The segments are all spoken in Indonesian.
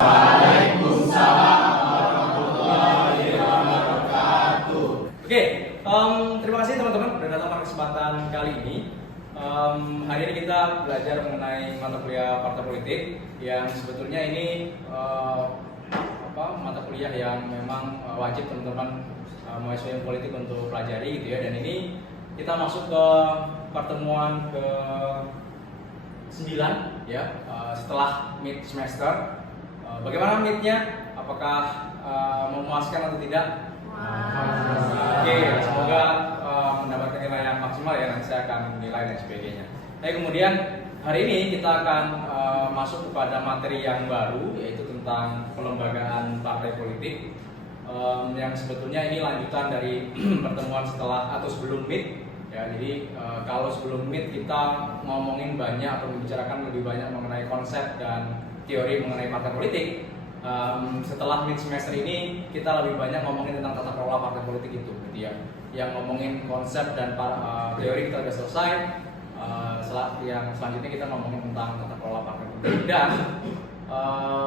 Waalaikumsalam warahmatullahi wabarakatuh. Oke, terima kasih teman-teman sudah datang pada kesempatan kali ini. Hari ini kita belajar mengenai mata kuliah partai politik yang sebetulnya ini mata kuliah yang memang wajib teman-teman mahasiswa yang politik untuk pelajari gitu ya. Dan ini kita masuk ke pertemuan ke 9 ya, setelah mid semester. Bagaimana midnya? Apakah memuaskan atau tidak? Oke, semoga mendapatkan nilai yang maksimal ya, nanti saya akan nilai dan sebagainya. Kemudian hari ini kita akan masuk kepada materi yang baru, yaitu tentang pelembagaan partai politik, yang sebetulnya ini lanjutan dari pertemuan setelah atau sebelum mid ya. Jadi kalau sebelum mid kita ngomongin banyak atau membicarakan lebih banyak mengenai konsep dan teori mengenai partai politik. Setelah mid semester ini kita lebih banyak ngomongin tentang tata kelola partai politik itu gitu ya. Yang ngomongin konsep dan teori kita sudah selesai. Yang selanjutnya kita ngomongin tentang tata kelola partai politik, dan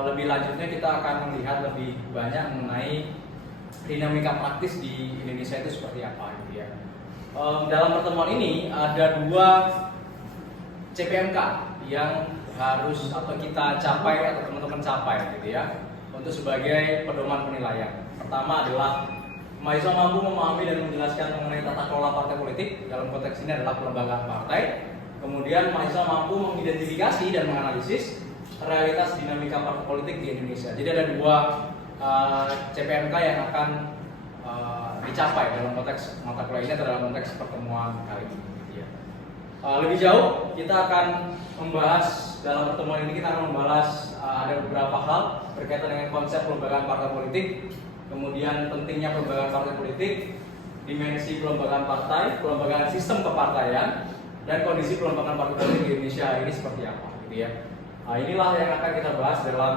lebih lanjutnya kita akan melihat lebih banyak mengenai dinamika praktis di Indonesia itu seperti apa gitu ya. Dalam pertemuan ini ada 2 CPMK yang harus atau kita capai atau teman-teman capai gitu ya, untuk sebagai pedoman penilaian. Pertama adalah mahasiswa mampu memahami dan menjelaskan mengenai tata kelola partai politik, dalam konteks ini adalah pelembagaan partai. Kemudian mahasiswa mampu mengidentifikasi dan menganalisis realitas dinamika partai politik di Indonesia. Jadi ada 2 CPMK yang akan dicapai dalam konteks mata kuliah ini atau dalam konteks pertemuan kali ini gitu ya. Lebih jauh kita akan membahas, dalam pertemuan ini kita akan membahas ada beberapa hal berkaitan dengan konsep pelembagaan partai politik, kemudian pentingnya pelembagaan partai politik, dimensi pelembagaan partai, pelembagaan sistem kepartaian, dan kondisi pelembagaan partai politik di Indonesia ini seperti apa gitu ya. Inilah yang akan kita bahas dalam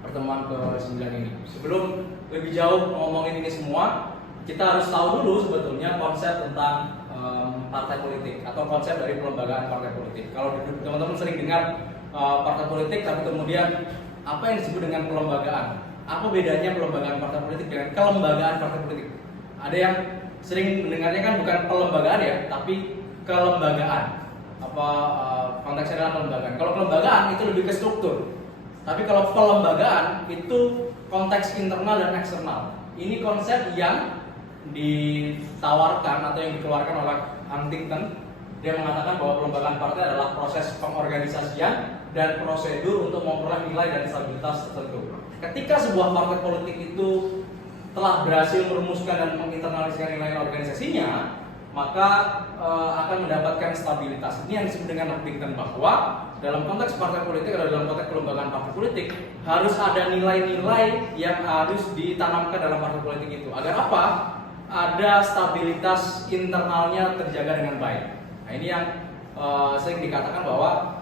pertemuan ke-9 ini. Sebelum lebih jauh ngomongin ini semua, kita harus tahu dulu sebetulnya konsep tentang partai politik atau konsep dari pelembagaan partai politik. Kalau teman-teman sering dengar partai politik, tapi kemudian apa yang disebut dengan pelembagaan? Apa bedanya pelembagaan partai politik dengan kelembagaan partai politik? Ada yang sering mendengarnya kan bukan pelembagaan ya, tapi kelembagaan. Konteksnya adalah kelembagaan. Kalau kelembagaan itu lebih ke struktur. Tapi kalau pelembagaan itu konteks internal dan eksternal. Ini konsep yang ditawarkan atau yang dikeluarkan oleh Huntington. Dia mengatakan bahwa pelembagaan partai adalah proses pengorganisasian dan prosedur untuk memperoleh nilai dan stabilitas tertentu. Ketika sebuah partai politik itu telah berhasil merumuskan dan menginternalisasikan nilai organisasinya, maka akan mendapatkan stabilitas. Ini yang disebut dengan Huntington, bahwa dalam konteks partai politik atau dalam konteks pelembagaan partai politik harus ada nilai-nilai yang harus ditanamkan dalam partai politik itu. Agar apa? Ada stabilitas internalnya terjaga dengan baik. Nah, ini yang sering dikatakan bahwa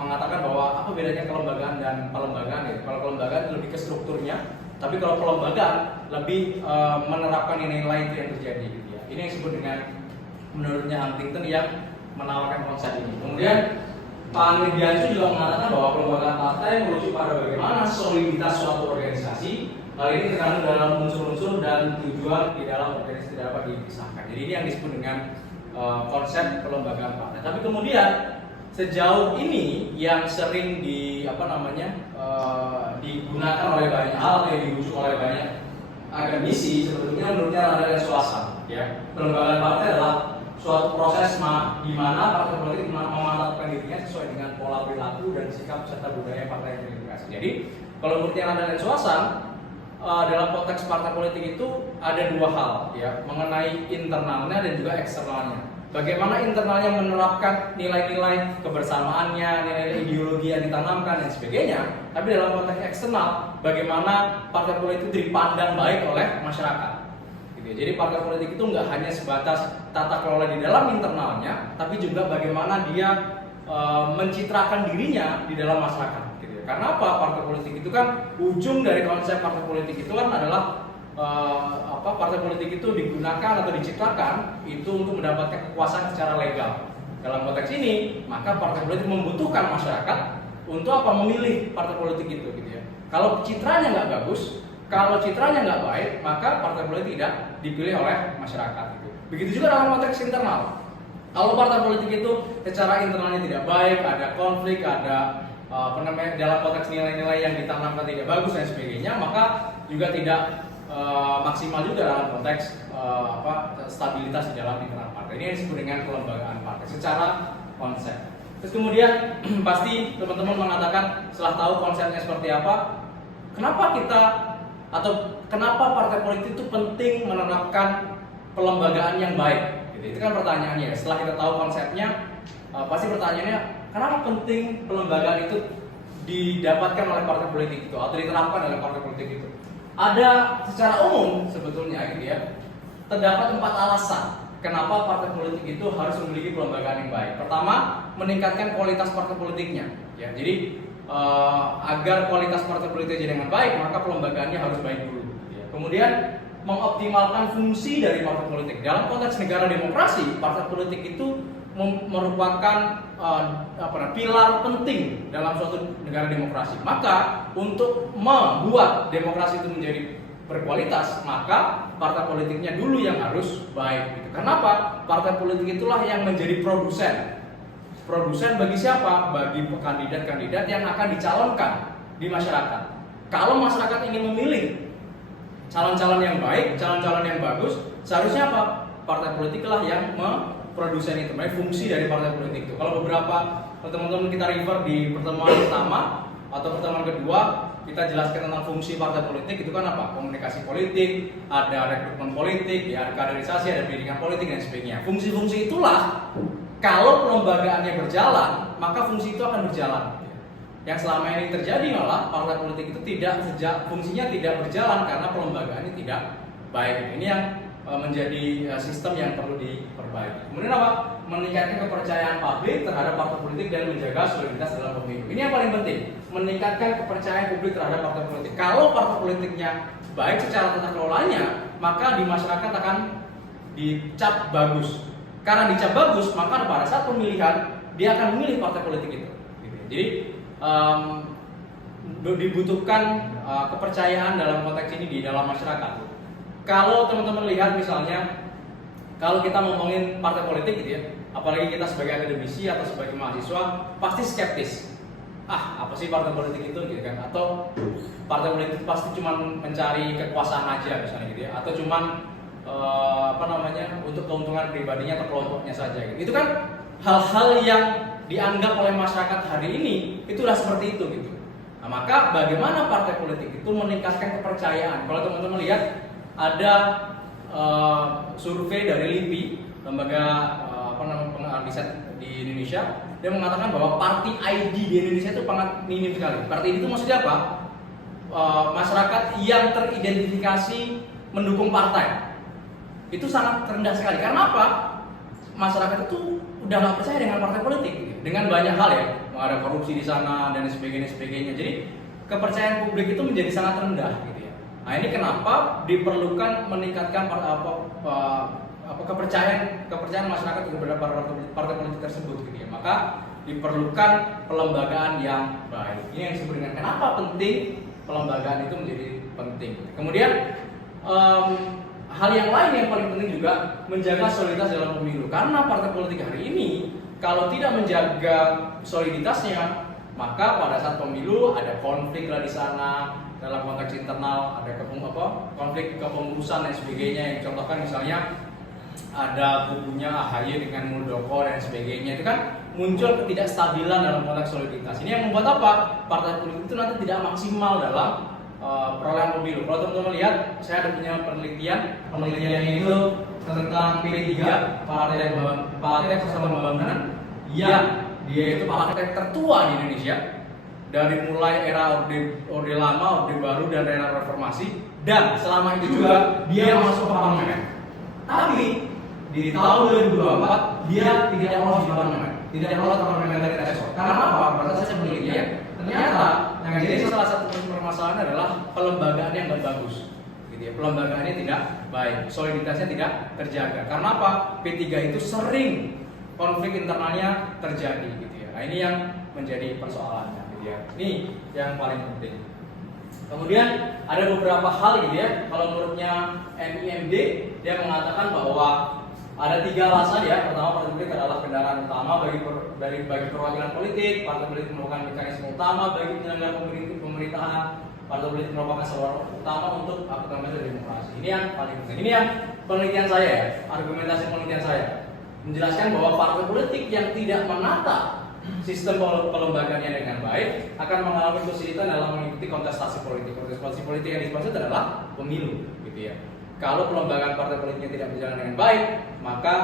mengatakan bahwa apa bedanya kelembagaan dan pelembagaan ya. Kalau kelembagaan lebih ke strukturnya, tapi kalau pelembagaan lebih menerapkan nilai-nilai itu yang terjadi gitu ya. Ini yang disebut dengan, menurutnya Huntington, yang menawarkan konsep ini. Kemudian Pak Widiansyah juga mengatakan bahwa pelembagaan partai merujuk pada bagaimana soliditas suatu organisasi. Hal ini terkandung dalam unsur-unsur dan tujuan di dalam organisasi tidak dapat dipisahkan. Jadi ini yang disebut dengan konsep pelembagaan partai. Tapi kemudian sejauh ini yang sering digunakan oleh banyak hal, yang dirujuk oleh banyak akademisi, sebetulnya menurutnya ada suasana. Ya, pelembagaan partai adalah suatu proses di mana partai politik memantapkan dirinya sesuai dengan pola perilaku dan sikap serta budaya partai yang terintegrasi. Jadi, kalau menurutnya Randa dan Suasan, dalam konteks partai politik itu ada 2 hal ya, mengenai internalnya dan juga eksternalnya. Bagaimana internalnya menerapkan nilai-nilai kebersamaannya, nilai-nilai ideologi yang ditanamkan dan sebagainya. Tapi dalam konteks eksternal, bagaimana partai politik dipandang baik oleh masyarakat. Gitu ya. Jadi partai politik itu nggak hanya sebatas tata kelola di dalam internalnya, tapi juga bagaimana dia mencitrakan dirinya di dalam masyarakat. Gitu ya. Karena apa? Partai politik itu kan ujung dari konsep partai politik itu kan adalah partai politik itu digunakan atau diciptakan itu untuk mendapatkan kekuasaan secara legal. Dalam konteks ini, maka partai politik membutuhkan masyarakat untuk apa? Memilih partai politik itu gitu ya. Kalau citranya nggak bagus, kalau citranya nggak baik, maka partai politik tidak dipilih oleh masyarakat gitu. Begitu juga dalam konteks internal. Kalau partai politik itu secara internalnya tidak baik, ada konflik, ada dalam konteks nilai-nilai yang ditanamkan tidak bagus dan sebagainya, maka juga tidak maksimal juga dalam konteks stabilitas di dalam internal partai. Ini yang disebut dengan kelembagaan partai secara konsep. Terus kemudian pasti teman-teman mengatakan setelah tahu konsepnya seperti apa, kenapa partai politik itu penting menerapkan pelembagaan yang baik? Gitu. Itu kan pertanyaannya. Setelah kita tahu konsepnya, pasti pertanyaannya kenapa penting pelembagaan itu didapatkan oleh partai politik itu atau diterapkan oleh partai politik itu? Ada secara umum sebetulnya gitu ya, terdapat 4 alasan kenapa partai politik itu harus memiliki pelembagaan yang baik. Pertama, meningkatkan kualitas partai politiknya. Ya, jadi agar kualitas partai politiknya dengan baik, maka pelembagaannya harus baik dulu. Ya. Kemudian mengoptimalkan fungsi dari partai politik. Dalam konteks negara demokrasi, partai politik itu merupakan pilar penting dalam suatu negara demokrasi. Maka untuk membuat demokrasi itu menjadi berkualitas, maka partai politiknya dulu yang harus baik. Gitu. Kenapa? Partai politik itulah yang menjadi produsen. Produsen bagi siapa? Bagi kandidat-kandidat yang akan dicalonkan di masyarakat. Kalau masyarakat ingin memilih calon-calon yang baik, calon-calon yang bagus, seharusnya apa? Partai politiklah yang memproduksi itu, fungsi dari partai politik itu. Kalau beberapa teman-teman kita refer di pertemuan pertama atau pertemuan kedua, kita jelaskan tentang fungsi partai politik itu kan apa? Komunikasi politik, ada rekrutmen politik, ya, ada kaderisasi, ada pendidikan politik dan sebagainya. Fungsi-fungsi itulah kalau pelembagaannya berjalan, maka fungsi itu akan berjalan. Yang selama ini terjadi malah partai politik itu fungsinya tidak berjalan karena pelembagaannya tidak baik. Ini yang menjadi sistem yang perlu diperbaiki. Kemudian apa? Meningkatkan kepercayaan publik terhadap partai politik dan menjaga soliditas dalam pemilu. Ini yang paling penting, meningkatkan kepercayaan publik terhadap partai politik. Kalau partai politiknya baik secara tata kelolanya, maka di masyarakat akan dicap bagus. Karena dicap bagus, maka pada saat pemilihan dia akan memilih partai politik itu. Jadi dibutuhkan kepercayaan dalam konteks ini di dalam masyarakat. Kalau teman-teman lihat misalnya, kalau kita ngomongin partai politik gitu ya, apalagi kita sebagai akademisi atau sebagai mahasiswa, pasti skeptis. Apa sih partai politik itu gitu kan? Atau partai politik pasti cuma mencari kekuasaan aja misalnya gitu ya, atau cuma untuk keuntungan pribadinya atau kelompoknya saja gitu. Itu kan hal-hal yang dianggap oleh masyarakat hari ini itulah seperti itu gitu. Nah, maka bagaimana partai politik itu meningkatkan kepercayaan? Kalau teman-teman lihat ada survei dari LIPI, lembaga riset di Indonesia, dia mengatakan bahwa party ID di Indonesia itu sangat minim sekali. Party ID itu maksudnya apa? Masyarakat yang teridentifikasi mendukung partai itu sangat rendah sekali. Karena apa? Masyarakat itu udah nggak percaya dengan partai politik, dengan banyak hal ya, ada korupsi di sana dan sebagainya. Jadi kepercayaan publik itu menjadi sangat rendah gitu ya. Nah ini kenapa diperlukan meningkatkan kepercayaan masyarakat kepada partai politik tersebut gitu ya. Maka diperlukan pelembagaan yang baik. Ini yang disebut dengan kenapa penting pelembagaan itu menjadi penting. Kemudian hal yang lain yang paling penting juga menjaga soliditas dalam pemilu. Karena partai politik hari ini kalau tidak menjaga soliditasnya, maka pada saat pemilu ada konflik lah di sana dalam konteks internal, ada konflik kepengurusan dan sebagainya. Yang contohkan misalnya ada kubunya AHY dengan Muldoko dan sebagainya. Itu kan muncul ketidakstabilan dalam konteks soliditas. Ini yang membuat apa? Partai politik itu nanti tidak maksimal dalam perolehan pemilu. Kalau teman-teman lihat, saya ada punya penelitian itu tentang P3, Partai Persatuan Pembangunan, yang dia itu partai tertua di Indonesia dari mulai era Orde Lama, Orde Baru dan era Reformasi, dan selama itu juga dia masuk ke parlemen. Tapi di tahun 2024 dia tidak lolos di parlemen, tidak lolos parliamentary threshold. Karena apa? Pada saat saya penelitian, ternyata yang jadi salah satu permasalahan adalah pelembagaan yang tidak bagus. Gitu ya. Pelembagaannya tidak baik, soliditasnya tidak terjaga. Karena apa? P3 itu sering konflik internalnya terjadi gitu ya. Nah, ini yang menjadi persoalannya gitu ya. ya. Ini yang paling penting. Kemudian ada beberapa hal gitu ya. Kalau menurutnya NIMD, dia mengatakan bahwa ada 3 alasan ya. Pertama, partai politik adalah kendaraan utama bagi perwakilan politik. Partai politik merupakan mekanisme utama bagi penyelenggara pemerintahan. Partai politik merupakan saluran utama untuk akuntabilitas demokrasi. Ini yang paling penting. Ini yang penelitian saya ya, argumentasi penelitian saya menjelaskan bahwa partai politik yang tidak menata sistem pelembagaannya dengan baik akan mengalami kesulitan dalam mengikuti kontestasi politik. Kontestasi politik yang dimaksud adalah pemilu, gitu ya. Kalau pelembagaan partai politiknya tidak berjalan dengan baik, maka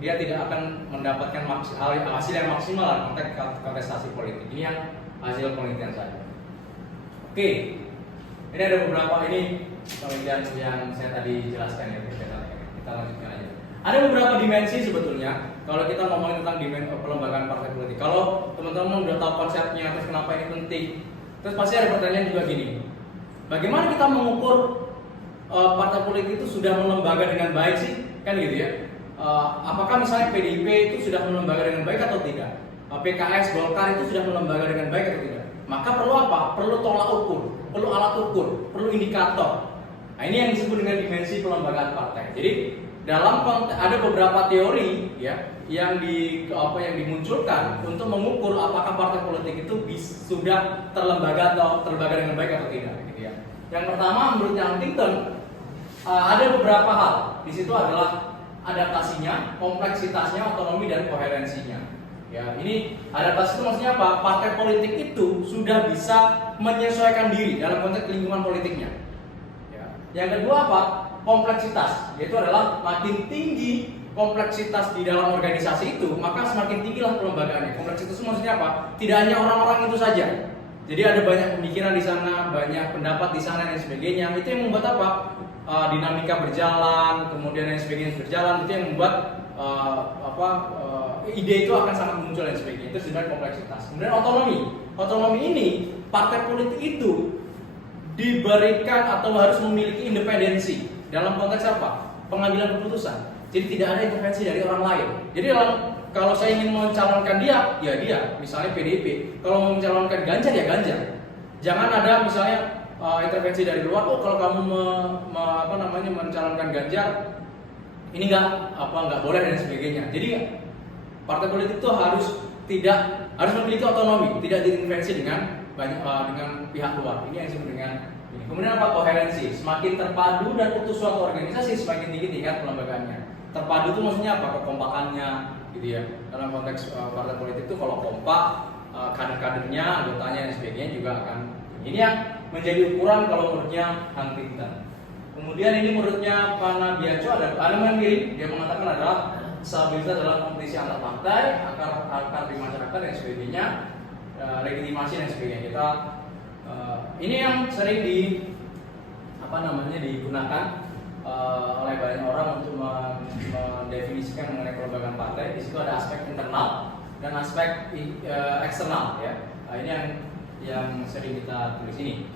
dia tidak akan mendapatkan hasil yang maksimal dalam konteks kontestasi politik. Ini yang hasil penelitian saya. Oke, ini ada beberapa penelitian yang saya tadi jelaskan ya. Kita lanjutkan aja. Ada beberapa dimensi sebetulnya kalau kita ngomongin tentang dimensi pelembagaan partai politik. Kalau teman-teman udah tahu konsepnya, terus kenapa ini penting, terus pasti ada pertanyaan juga gini. Bagaimana kita mengukur partai politik itu sudah melembaga dengan baik sih? Kan gitu ya. Apakah misalnya PDIP itu sudah melembaga dengan baik atau tidak? PKS, Golkar itu sudah melembaga dengan baik atau tidak? Maka perlu apa? Perlu tolak ukur, perlu alat ukur, perlu indikator. Nah, ini yang disebut dengan dimensi pelembagaan partai. Jadi dalam ada beberapa teori ya yang dimunculkan untuk mengukur apakah partai politik itu sudah terlembaga dengan baik atau tidak, gitu ya. Yang pertama menurut Huntington ada beberapa hal. Di situ adalah adaptasinya, kompleksitasnya, otonomi dan koherensinya. Ya, ini adaptasi itu maksudnya apa? Partai politik itu sudah bisa menyesuaikan diri dalam konteks lingkungan politiknya. Ya. Yang kedua apa? Kompleksitas, yaitu adalah makin tinggi kompleksitas di dalam organisasi itu, maka semakin tinggilah pelembagaannya. Kompleksitas itu maksudnya apa? Tidak hanya orang-orang itu saja. Jadi ada banyak pemikiran di sana, banyak pendapat di sana dan sebagainya. Itu yang membuat apa? Dinamika berjalan, kemudian dan sebagainya berjalan. Itu yang membuat ide itu akan sangat muncul dan sebagainya. Itu sebenarnya kompleksitas. Kemudian otonomi. Otonomi ini partai politik itu diberikan atau harus memiliki independensi. Dalam konteks apa? Pengambilan keputusan. Jadi tidak ada intervensi dari orang lain. Jadi kalau saya ingin mencalonkan dia, ya dia. Misalnya PDIP. Kalau mau mencalonkan Ganjar, ya Ganjar. Jangan ada misalnya intervensi dari luar. Oh, kalau kamu mencalonkan Ganjar, ini nggak boleh dan sebagainya. Jadi partai politik itu harus memiliki otonomi, tidak diintervensi dengan pihak luar. Ini yang disebut dengan ini. Kemudian apa? Koherensi. Semakin terpadu dan utuh suatu organisasi, semakin tinggi tingkat pelembagaannya. Terpadu itu maksudnya apa? Kekompakannya, gitu ya. Dalam konteks partai politik itu kalau kompak, kader-kadernya, anggotanya dan sebagainya juga akan. Ini yang menjadi ukuran kalau menurutnya Huntington. Kemudian ini menurutnya Panabiaco ada yang mirip. Dia mengatakan adalah stabilitas dalam kompetisi antar partai, akar di masyarakat dan sebagainya, legitimasi dan sebagainya. Ini yang sering digunakan oleh banyak orang untuk mendefinisikan mengenai kelembagaan partai. Di situ ada aspek internal dan aspek eksternal ya. Nah, ini yang sering kita tulis ini.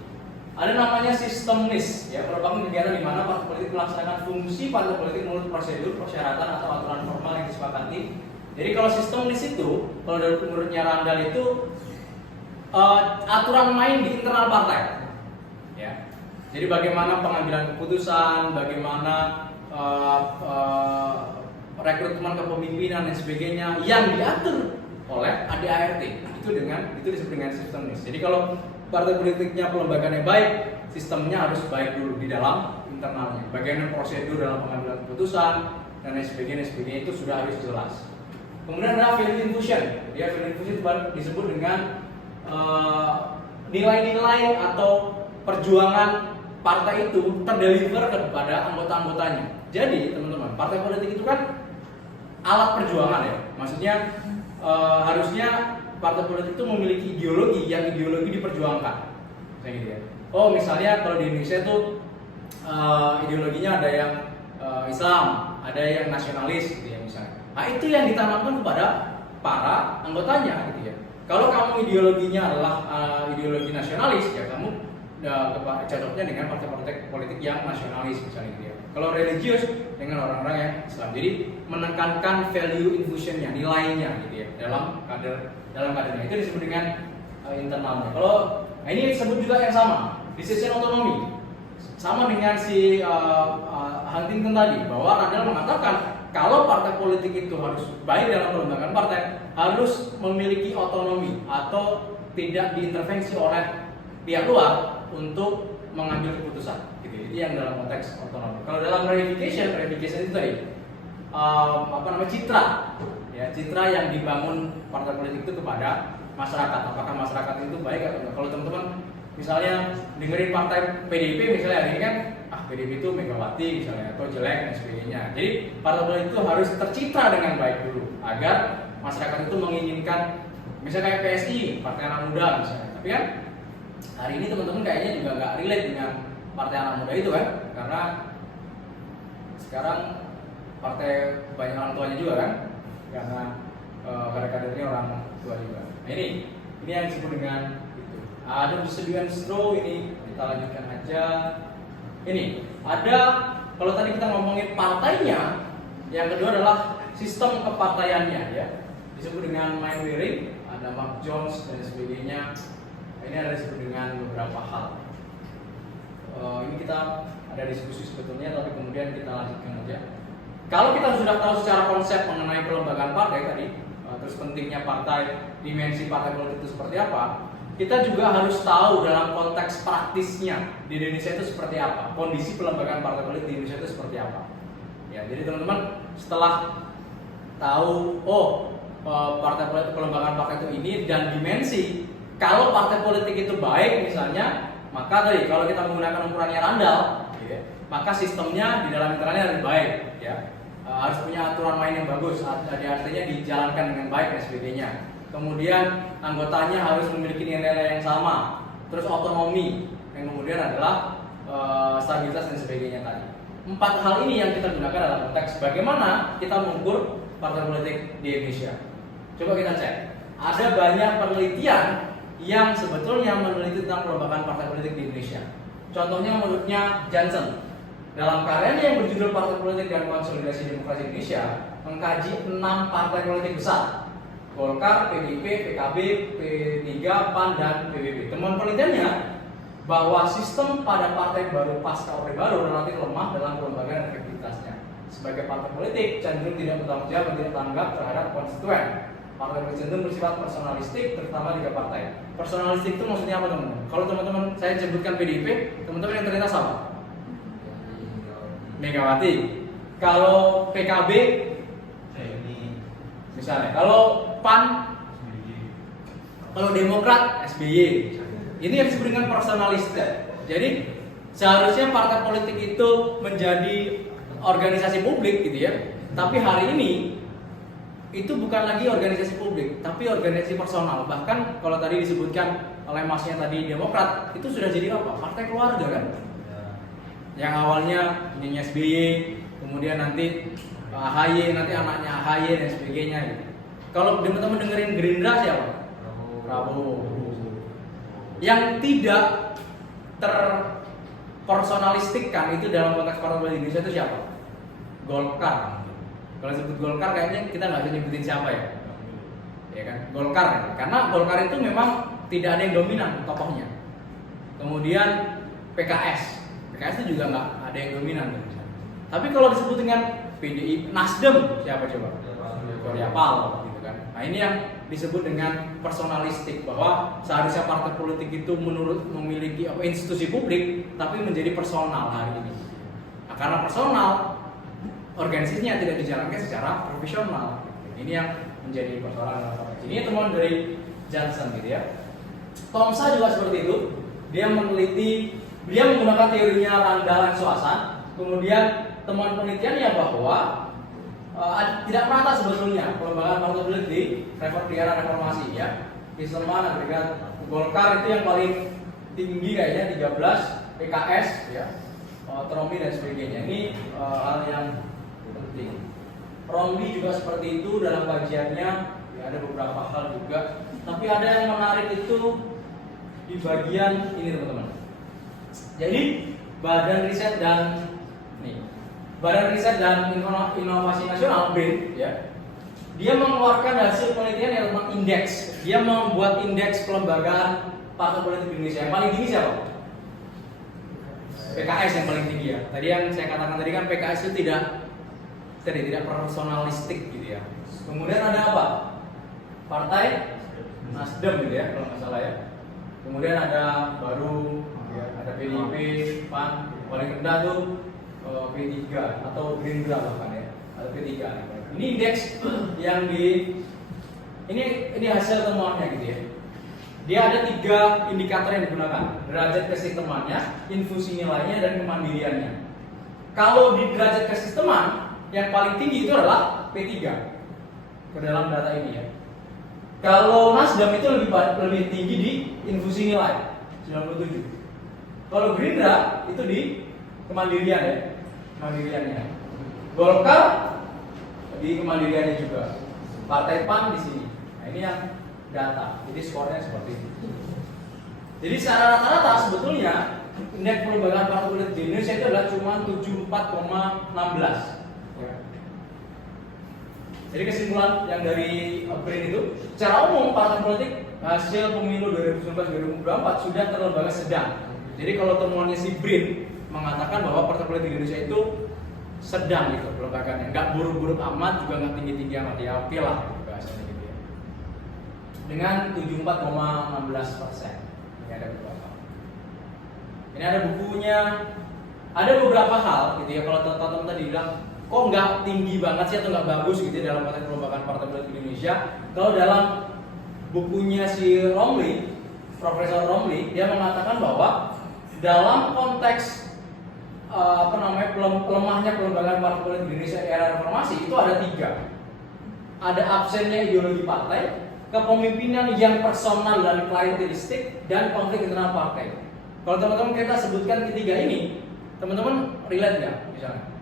Ada namanya sistemis ya, merupakan kegiatan di mana partai politik melaksanakan fungsi partai politik menurut prosedur, persyaratan atau aturan formal yang disepakati. Jadi kalau sistemis itu, kalau menurutnya Randall itu aturan main di internal partai. Ya. Jadi bagaimana pengambilan keputusan, bagaimana rekrutmen kepemimpinan dan sebagainya yang diatur oleh ADART. Itu disebut dengan sistemis. Jadi kalau partai politiknya pelembagaannya baik, sistemnya harus baik dulu di dalam internalnya. Bagaimana prosedur dalam pengambilan keputusan dan lain sebagainya itu sudah harus jelas. Kemudian ada value infusion. Ya, value infusion disebut dengan nilai-nilai atau perjuangan partai itu terdeliver kepada anggota-anggotanya. Jadi teman-teman, partai politik itu kan alat perjuangan ya. Maksudnya harusnya partai politik itu memiliki ideologi yang diperjuangkan. Kayak gitu ya. Oh, misalnya kalau di Indonesia itu ideologinya ada yang Islam, ada yang nasionalis gitu ya misalnya. Nah, itu yang ditanamkan kepada para anggotanya gitu ya. Kalau kamu ideologinya adalah ideologi nasionalis, ya kamu cocoknya dengan partai-partai politik yang nasionalis misalnya gitu ya. Kalau religius dengan orang-orang yang Islam. Jadi menekankan value infusionnya, nilainya gitu ya dalam kadernya. Itu disebut dengan internalnya. Kalau ini disebut juga yang sama, decision autonomy. Sama dengan si Huntington tadi, bahwa Randall mengatakan kalau partai politik itu harus baik dalam pelembagaan partai, harus memiliki otonomi atau tidak diintervensi oleh pihak luar untuk mengambil keputusan. Gitu. Itu yang dalam konteks otonomi. Kalau dalam verification itu tadi citra, ya, citra yang dibangun partai politik itu kepada masyarakat. Apakah masyarakat itu baik atau enggak? Kalau teman-teman misalnya dengerin partai PDIP misalnya hari ini kan, PDIP itu Megawati misalnya atau jelek dan sebagainya. Jadi partai politik itu harus tercitra dengan baik dulu agar masyarakat itu menginginkan, misalnya kayak PSI, Partai Anak Muda misalnya. Tapi kan hari ini teman-teman kayaknya juga nggak relate dengan Partai Anak Muda itu kan, karena sekarang partai banyak orang tuanya juga kan, karena kader-kadernya orang tua juga. Nah ini yang disebut dengan itu. Ada persetujuan straw, ini kita lanjutkan aja. Ini ada, kalau tadi kita ngomongin partainya, yang kedua adalah sistem kepartaiannya, ya, disebut dengan mind wearing, ada Mark Jones dan sebagainya. Ini ada disebut dengan beberapa hal. Ini kita ada diskusi sebetulnya, tapi kemudian kita lanjutkan aja. Kalau kita sudah tahu secara konsep mengenai kelembagaan partai tadi, terus pentingnya partai, dimensi partai politik itu seperti apa, kita juga harus tahu dalam konteks praktisnya di Indonesia itu seperti apa, kondisi pelembagaan partai politik di Indonesia itu seperti apa. Ya, jadi teman-teman setelah tahu partai politik, pelembagaan partai itu ini dan dimensi, kalau partai politik itu baik misalnya, maka tadi kalau kita menggunakan ukurannya Randall, ya, maka sistemnya di dalam internalnya harus baik, ya. Harus punya aturan main yang bagus, artinya dijalankan dengan baik dan sebagainya. Kemudian anggotanya harus memiliki nilai-nilai yang sama, terus otonomi, yang kemudian adalah stabilitas dan sebagainya tadi. 4 hal ini yang kita gunakan dalam konteks bagaimana kita mengukur partai politik di Indonesia. Coba kita cek. Ada banyak penelitian yang sebetulnya meneliti tentang pelembagaan partai politik di Indonesia. Contohnya menurutnya Johnson, dalam karyanya yang berjudul Partai Politik dan Konsolidasi Demokrasi Indonesia, mengkaji 6 partai politik besar: Golkar, PDIP, PKB, P3, PAN, dan PBB. Temuan penelitiannya bahwa sistem pada partai baru pasca Orde Baru relatif lemah dalam pelembagaan efektivitasnya. Sebagai partai politik cenderung tidak bertanggung jawab dan tidak tanggap terhadap konstituen. Partai politik cenderung bersifat personalistik, terutama 3 partai. Personalistik itu maksudnya apa, teman-teman? Kalau teman-teman saya sebutkan PDIP, teman-teman yang terlintas apa? Megawati. Kalau PKB, misalnya. Kalau PAN, kalau Demokrat, SBY. Ini yang disebut dengan personalistik. Jadi seharusnya partai politik itu menjadi organisasi publik gitu ya. Tapi hari ini itu bukan lagi organisasi publik, tapi organisasi personal. Bahkan kalau tadi disebutkan oleh masnya tadi Demokrat, itu sudah jadi apa? Partai keluarga kan? Yang awalnya punya SBY, kemudian nanti AHY, nanti anaknya AHY dan sebagainya gitu. Kalau teman-teman dengerin Gerindra siapa? Prabowo. Yang tidak terpersonalistikkan itu dalam konteks partai politik Indonesia itu siapa? Golkar. Kalau sebut Golkar kayaknya kita nggak bisa nyebutin siapa ya, ya kan? Golkar, karena Golkar itu memang tidak ada yang dominan tokohnya. Kemudian PKS itu juga nggak ada yang dominan. Tapi kalau disebut dengan PDI, Nasdem siapa coba? Surya Paloh gitu kan. Nah ini yang disebut dengan personalistik, bahwa seharusnya partai politik itu memiliki institusi publik, tapi menjadi personal hari ini. Nah, karena personal, organisasinya tidak dijalankan secara profesional. Ini yang menjadi persoalan. Ini temuan dari Johnson gitu ya. Tomsa juga seperti itu. Dia menggunakan teorinya Randall dan Swanson. Kemudian temuan penelitiannya bahwa tidak merata sebetulnya pelembagaan partai politik di era reformasi ya. Islaman, agregat Golkar itu yang paling tinggi kayaknya 13, PKS ya, otonomi dan sebagainya. Ini hal yang penting. Romli juga seperti itu dalam kajiannya, ya, ada beberapa hal juga. Tapi ada yang menarik itu di bagian ini teman-teman. Jadi Badan Riset dan Inovasi Nasional (BRIN) ya, dia mengeluarkan hasil penelitian yang tentang indeks dia membuat indeks kelembagaan partai politik di Indonesia. Yang paling tinggi siapa? PKS yang paling tinggi ya. Tadi yang saya katakan tadi kan PKS itu tidak personalistik gitu ya. Kemudian ada apa? Partai Nasdem gitu ya kalau nggak salah ya. Kemudian ada baru ya, ada PDIP, PAN, paling rendah tuh P3 atau Gerindra bahkan ya. Ada P3. Ini indeks yang ini hasil temuannya gitu ya. Dia ada 3 indikator yang digunakan: derajat kesistemannya, infusi nilainya, dan kemandiriannya. Kalau di derajat kesisteman, yang paling tinggi itu adalah P3 ke dalam data ini ya. Kalau Nasdem itu lebih tinggi di infusi nilai 97. Kalau Gerindra itu di kemandirian ya, kemandiriannya. Golkar di kemandiriannya juga. Partai PAN di sini. Nah, ini yang data. Jadi skornya seperti itu. Jadi secara rata-rata sebetulnya indeks pelembagaan partai politik di Indonesia itu adalah cuma 74,16. Jadi kesimpulan yang dari BRIN itu, secara umum partai politik hasil pemilu 2019-2024 sudah terlembaga sedang. Jadi kalau temuannya si BRIN mengatakan bahwa partai politik di Indonesia itu sedang gitu pelembagaannya, nggak buruk-buruk amat, juga nggak tinggi-tinggi amat, ya oke lah gitu, bahasanya gitu ya. Dengan 74,16%. Ini ada beberapa. Ini ada bukunya. Ada beberapa hal gitu ya. Kalau teman-teman tadi bilang kok nggak tinggi banget sih atau nggak bagus gitu ya dalam konteks pelembagaan partai politik di Indonesia. Kalau dalam bukunya si Romli, Profesor Romli, dia mengatakan bahwa dalam konteks lemahnya pelembagaan partai politik di Indonesia di era reformasi itu ada 3. Ada absennya ideologi partai, kepemimpinan yang personal dan klientelistik, dan konflik internal partai. Kalau teman-teman kita sebutkan ketiga ini, teman-teman relate nggak misalnya?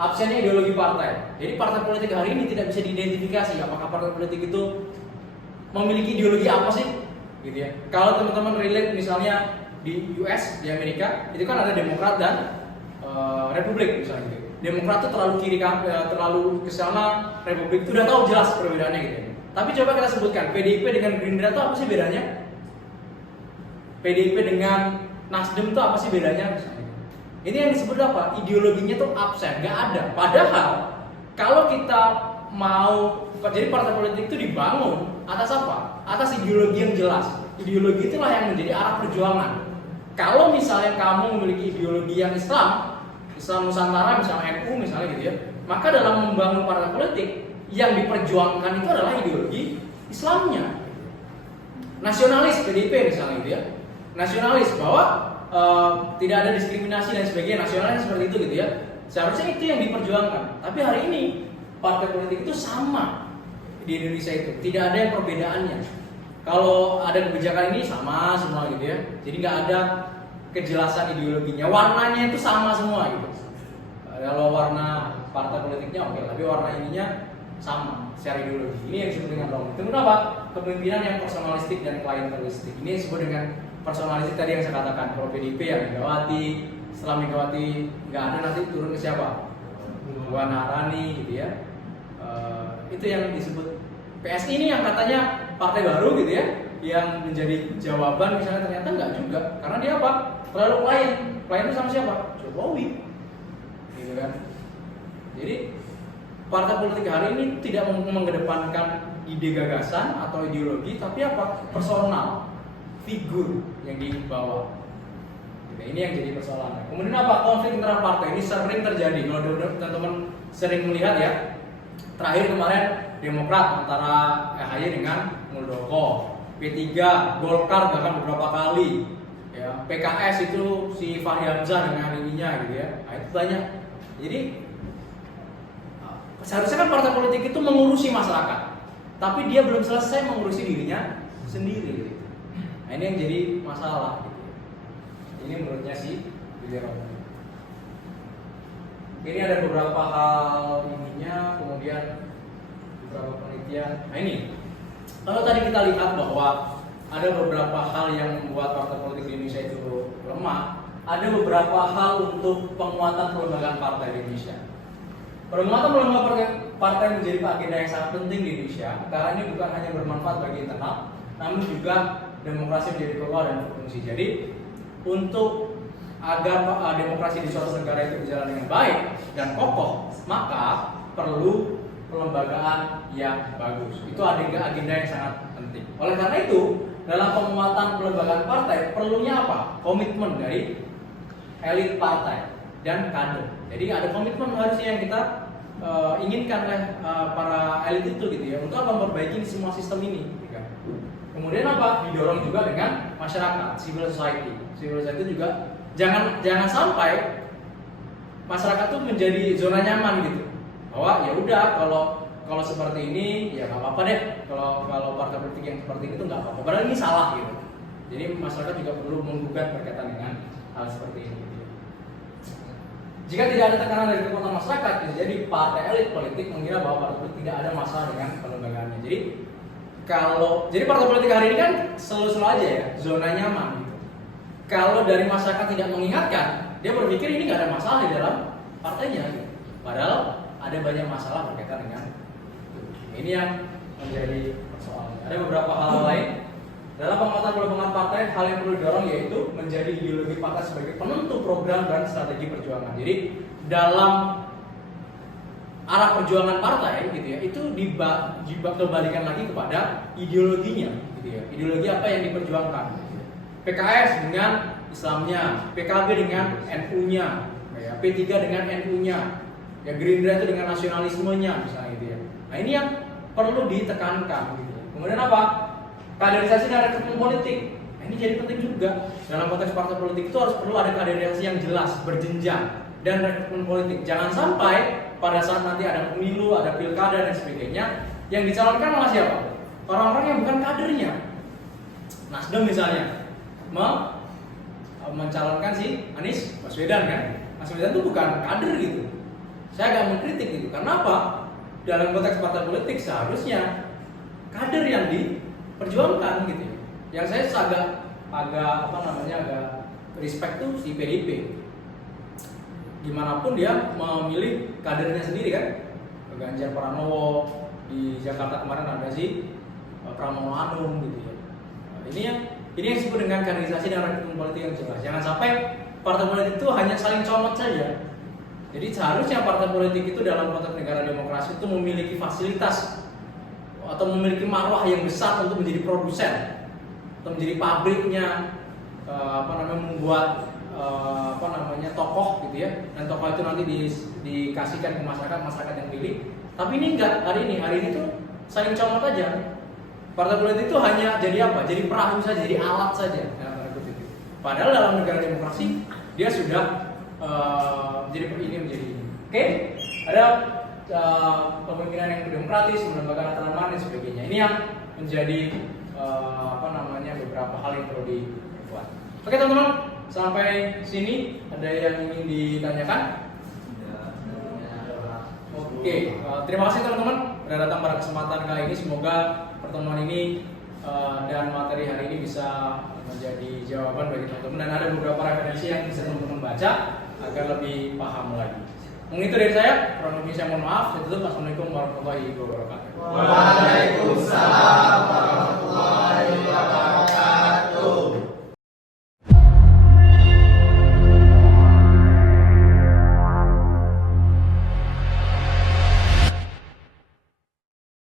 Absennya ideologi partai. Jadi partai politik hari ini tidak bisa diidentifikasi apakah partai politik itu memiliki ideologi apa sih, gitu ya. Kalau teman-teman relate misalnya di US, di Amerika, itu kan ada Demokrat dan Republik misalnya gitu. Demokrat itu terlalu kiri kan, terlalu ke sana, Republik itu udah tahu jelas perbedaannya gitu. Tapi coba kita sebutkan PDIP dengan Gerindra itu apa sih bedanya? PDIP dengan Nasdem itu apa sih bedanya? Misalnya. Ini yang disebut apa? Ideologinya tuh absen, nggak ada. Padahal kalau kita mau, jadi partai politik itu dibangun atas apa? Atas ideologi yang jelas. Ideologi itulah yang menjadi arah perjuangan. Kalau misalnya kamu memiliki ideologi yang Islam Nusantara misalnya NU misalnya gitu ya, maka dalam membangun partai politik yang diperjuangkan itu adalah ideologi Islamnya. Nasionalis PDIP misalnya gitu ya, nasionalis bahwa tidak ada diskriminasi dan sebagainya, nasionalis seperti itu gitu ya. Seharusnya itu yang diperjuangkan. Tapi hari ini partai politik itu sama di Indonesia itu, tidak ada yang perbedaannya. Kalau ada kebijakan ini sama semua gitu ya. Jadi nggak ada kejelasan ideologinya, warnanya itu sama semua gitu. Kalau warna partai politiknya oke, tapi warna ininya sama secara ideologi. Ini yang disebut dengan Romli. Itu kenapa? Kepemimpinan yang personalistik dan klientelistik. Ini disebut dengan personalistik tadi yang saya katakan. Kalau PDIP ya Megawati, setelah Megawati nggak ada nanti turun ke siapa? Puan Maharani gitu ya. Itu yang disebut PSI ini yang katanya partai baru gitu ya, yang menjadi jawaban misalnya ternyata nggak juga. Karena dia apa? Terlalu klien itu sama siapa? Jokowi. Gitu kan. Jadi partai politik hari ini tidak mengedepankan ide gagasan atau ideologi, tapi apa? Personal, figur yang dibawa. Gitu. Ini yang jadi persoalannya. Kemudian apa? Konflik internal partai ini sering terjadi. Kalau teman-teman sering melihat ya, terakhir kemarin Demokrat antara AHY dengan Muldoko, P3, Golkar bahkan beberapa kali, ya, PKS itu si Fahri Hamzah dengan ininya gitu ya. Nah, itu banyak. Jadi seharusnya kan partai politik itu mengurusi masyarakat, tapi dia belum selesai mengurusi dirinya sendiri gitu. Nah, ini yang jadi masalah gitu. Ini menurutnya sih ini ada beberapa hal ininya, kemudian beberapa penelitian. Nah ini, kalau tadi kita lihat bahwa ada beberapa hal yang membuat partai politik di Indonesia itu lemah, ada beberapa hal untuk penguatan pelembagaan partai di Indonesia. Penguatan partai menjadi agenda yang sangat penting di Indonesia karena ini bukan hanya bermanfaat bagi internal, namun juga demokrasi menjadi keluar dan berfungsi. Jadi untuk agar demokrasi di suatu negara itu berjalan dengan baik dan kokoh, maka perlu pelembagaan yang bagus. Itu agenda yang sangat penting. Oleh karena itu, dalam penguatan pelembagaan partai perlunya apa? Komitmen dari elit partai dan kader. Jadi ada komitmen harusnya yang kita inginkan oleh para elit itu gitu ya, untuk memperbaiki semua sistem ini. Gitu. Kemudian apa? Didorong juga dengan masyarakat, civil society. Civil society juga jangan sampai masyarakat tuh menjadi zona nyaman gitu. Bahwa ya udah kalau seperti ini ya nggak apa-apa deh. Kalau partai politik yang seperti ini tuh nggak apa-apa. Padahal ini salah gitu. Jadi masyarakat juga perlu menggugat berkaitan dengan hal seperti ini. Gitu. Jika tidak ada tekanan dari kekuatan masyarakat, jadi partai elit politik mengira bahwa partai politik tidak ada masalah dengan pelembagaannya. Jadi partai politik hari ini kan selalu aja ya, zona nyaman gitu. Kalau dari masyarakat tidak mengingatkan, dia berpikir ini nggak ada masalah di dalam partainya gitu. Padahal ada banyak masalah berkaitan dengan itu. Ini yang menjadi persoalan. Ada beberapa hal lain dalam penguatan pelembagaan partai. Hal yang perlu didorong yaitu menjadi ideologi partai sebagai penentu program dan strategi perjuangan. Jadi dalam arah perjuangan partai gitu ya, itu dikembalikan lagi kepada ideologinya gitu ya. Ideologi apa yang diperjuangkan. PKS dengan Islamnya, PKB dengan NU-nya, ya, P3 dengan NU-nya, ya Gerindra itu dengan nasionalismenya misalnya gitu ya. Nah ini yang perlu ditekankan gitu. Kemudian apa? Kaderisasi dan rekrutmen politik. Nah, ini jadi penting juga. Dalam konteks partai politik itu harus perlu ada kaderisasi yang jelas, berjenjang, dan rekrutmen politik. Jangan sampai pada saat nanti ada pemilu, ada pilkada dan sebagainya, yang dicalonkan malah siapa? Orang-orang yang bukan kadernya. Nasdem misalnya mencalonkan si Anies Baswedan kan? Baswedan itu bukan kader gitu. Saya agak mengkritik gitu. Karena apa? Dalam konteks partai politik seharusnya kader yang diperjuangkan gitu. Yang saya agak respect tuh si PDIP. Gimana pun dia memilih kadernya sendiri kan. Ganjar Pranowo, di Jakarta kemarin ada si Pramono Anung gitu ya. Nah, ini yang disebut dengan kaderisasi dan rekrutmen politik yang jelas. Jangan sampai partai politik itu hanya saling comot saja. Jadi seharusnya partai politik itu dalam konteks negara demokrasi itu memiliki fasilitas atau memiliki marwah yang besar untuk menjadi produsen atau menjadi pabriknya, membuat tokoh gitu ya. Dan tokoh itu nanti dikasihkan ke masyarakat yang pilih. Tapi ini enggak, hari ini tuh saling comot aja. Partai politik itu hanya jadi apa? Jadi perahu saja, jadi alat saja. Padahal dalam negara demokrasi dia sudah menjadi ini. Oke? Ada pemimpinan yang demokratis, melembaga aturan dan sebagainya. Ini yang menjadi beberapa hal yang perlu dibuat. Oke teman-teman, sampai sini ada yang ingin ditanyakan? Oke, terima kasih teman-teman sudah datang pada kesempatan kali ini. Semoga pertemuan ini dan materi hari ini bisa menjadi jawaban bagi teman-teman, dan ada beberapa referensi yang bisa teman-teman baca agar lebih paham lagi. Mungkin itu dari saya, kurang lebih saya mohon maaf. Saya tutup. Assalamualaikum warahmatullahi wabarakatuh. Waalaikumsalam warahmatullahi wabarakatuh.